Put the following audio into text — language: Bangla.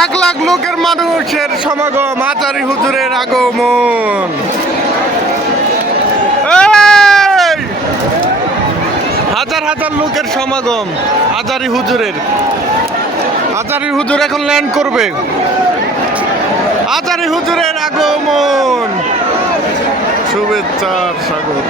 লাখ লাখ লোকের মানুষের সমাগম, আচারি হুজুরের আগমন। হাজার হাজার লোকের সমাগম আচারি হুজুরের। আচারি হুজুর এখন ল্যান্ড করবে। আচারি হুজুরের আগমন, শুভেচ্ছার স্বাগত।